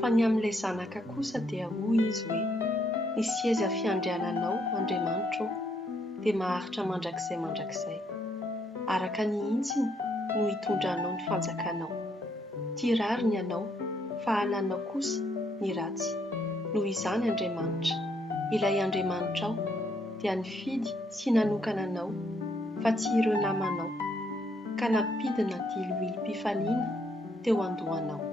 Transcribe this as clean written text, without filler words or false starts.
fa ny amin'ilay zanaka kosa dia hoy izy hoe: niseza fiandriananao Andriamanitra aho, dia maharitra mandrakizay. Araka ny hintsiny no hitondranao ny fanjakanao. Tia rariny ianao, fa halanao kosa ny ratsy. Noho izany Andriamanitra, ilay Andriamanitra aho, dia nifidy sy nanokana anao, fa tsy ireo namanao, ka nampidina ty iloilo-pifaliana teo andohanao.